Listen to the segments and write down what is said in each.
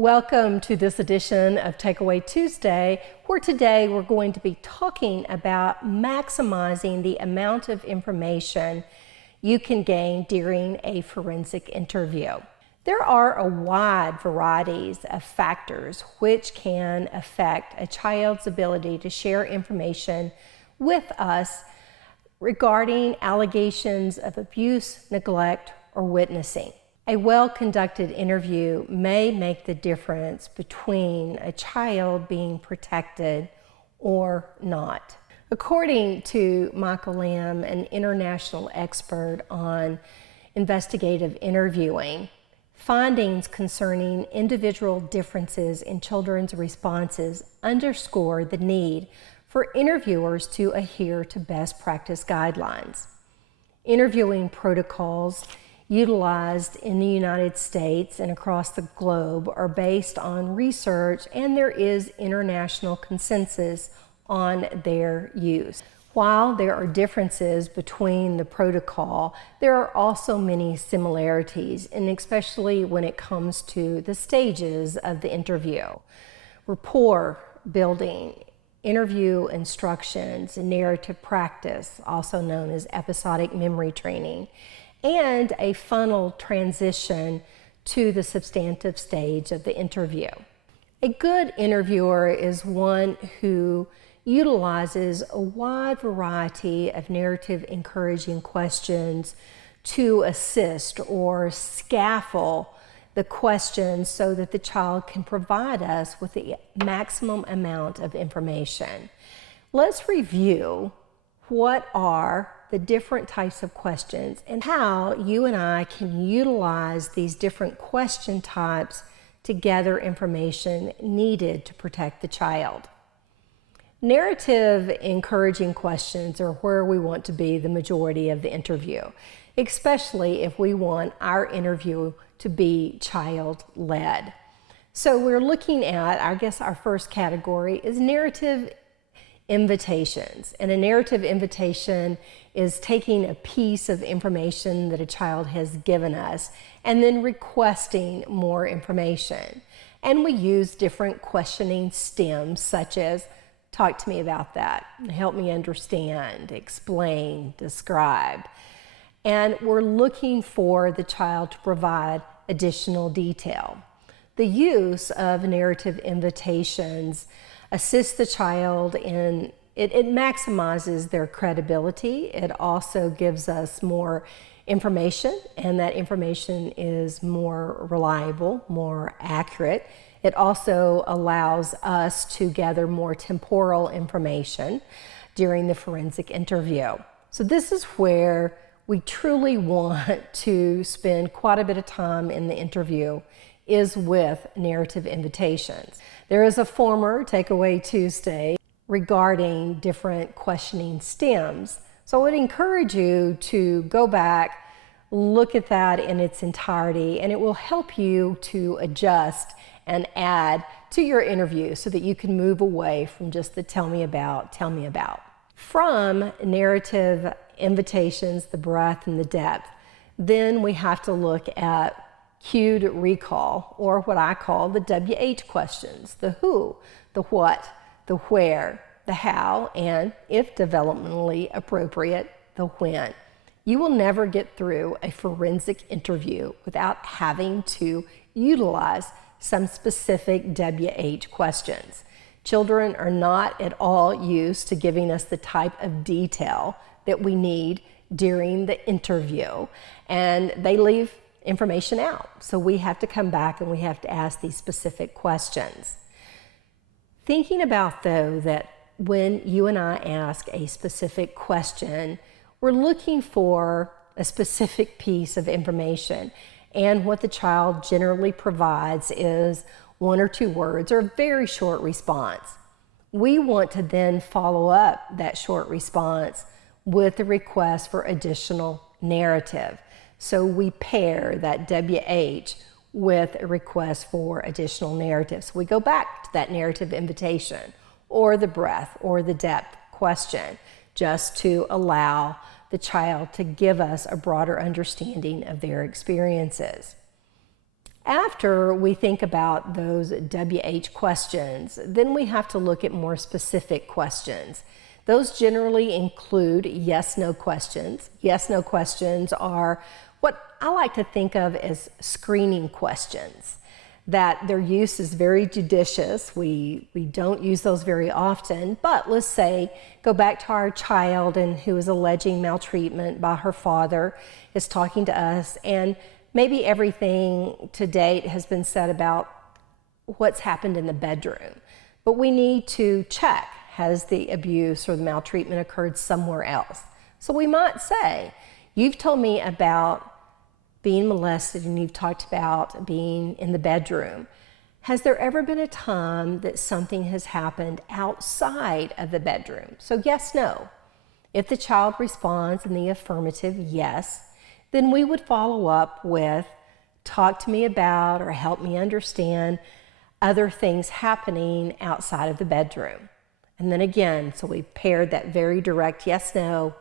Welcome to this edition of Takeaway Tuesday, where today we're going to be talking about maximizing the amount of information you can gain during a forensic interview. There are a wide variety of factors which can affect a child's ability to share information with us regarding allegations of abuse, neglect, or witnessing. A well-conducted interview may make the difference between a child being protected or not. According to Michael Lamb, an international expert on investigative interviewing, findings concerning individual differences in children's responses underscore the need for interviewers to adhere to best practice guidelines. Interviewing protocols utilized in the United States and across the globe are based on research, and there is international consensus on their use. While there are differences between the protocol, there are also many similarities, and especially when it comes to the stages of the interview. Rapport building, interview instructions, narrative practice, also known as episodic memory training, and a funnel transition to the substantive stage of the interview. A good interviewer is one who utilizes a wide variety of narrative encouraging questions to assist or scaffold the questions so that the child can provide us with the maximum amount of information. Let's review what are the different types of questions and how you and I can utilize these different question types to gather information needed to protect the child. Narrative encouraging questions are where we want to be the majority of the interview, especially if we want our interview to be child-led. So we're looking at, I guess our first category is narrative invitations. And a narrative invitation is taking a piece of information that a child has given us and then requesting more information. And we use different questioning stems such as, talk to me about that, help me understand, explain, describe. And we're looking for the child to provide additional detail. The use of narrative invitations assists the child in, it maximizes their credibility. It also gives us more information, and that information is more reliable, more accurate. It also allows us to gather more temporal information during the forensic interview. So this is where we truly want to spend quite a bit of time in the interview, is with narrative invitations. There is a former Takeaway Tuesday regarding different questioning stems. So I would encourage you to go back, look at that in its entirety, and it will help you to adjust and add to your interview so that you can move away from just the tell me about. From narrative invitations, the breadth and the depth, then we have to look at cued recall, or what I call the WH questions: the who, the what, the where, the how, and, if developmentally appropriate, the when. You will never get through a forensic interview without having to utilize some specific WH questions. Children are not at all used to giving us the type of detail that we need during the interview, and they leave information out. So we have to come back and we have to ask these specific questions. Thinking about, though, that when you and I ask a specific question, we're looking for a specific piece of information, and what the child generally provides is one or two words or a very short response. We want to then follow up that short response with a request for additional narrative. So we pair that WH with a request for additional narrative. So we go back to that narrative invitation or the breadth or the depth question, just to allow the child to give us a broader understanding of their experiences. After we think about those WH questions, then we have to look at more specific questions. Those generally include yes-no questions. Yes-no questions are what I like to think of as screening questions, that their use is very judicious. We don't use those very often, but let's say, go back to our child and who is alleging maltreatment by her father is talking to us, and maybe everything to date has been said about what's happened in the bedroom, but we need to check, has the abuse or the maltreatment occurred somewhere else? So we might say, you've told me about being molested and you've talked about being in the bedroom. Has there ever been a time that something has happened outside of the bedroom? So yes, no. If the child responds in the affirmative, yes, then we would follow up with, talk to me about or help me understand other things happening outside of the bedroom. And then again, so we paired that very direct yes, no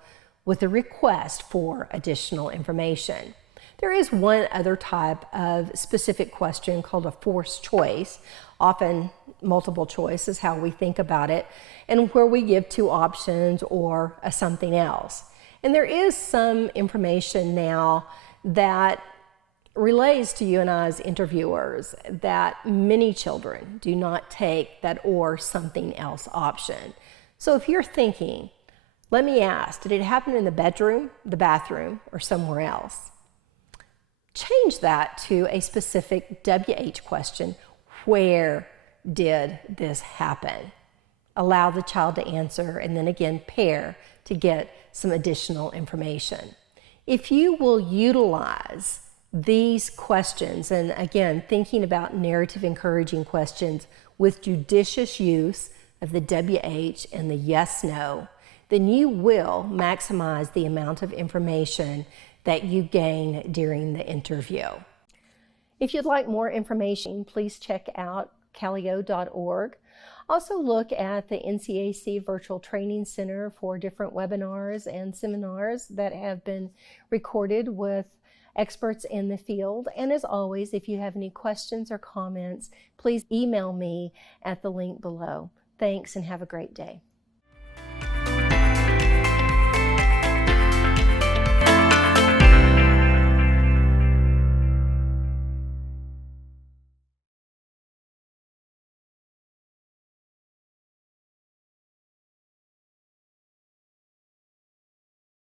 with a request for additional information. There is one other type of specific question called a forced choice. Often multiple choice is how we think about it, and where we give two options or something else. And there is some information now that relays to you and I as interviewers that many children do not take that or something else option. So if you're thinking, let me ask, did it happen in the bedroom, the bathroom, or somewhere else? Change that to a specific WH question. Where did this happen? Allow the child to answer, and then again pair to get some additional information. If you will utilize these questions, and again thinking about narrative encouraging questions with judicious use of the WH and the yes no, then you will maximize the amount of information that you gain during the interview. If you'd like more information, please check out calio.org. Also look at the NCAC Virtual Training Center for different webinars and seminars that have been recorded with experts in the field. And as always, if you have any questions or comments, please email me at the link below. Thanks and have a great day.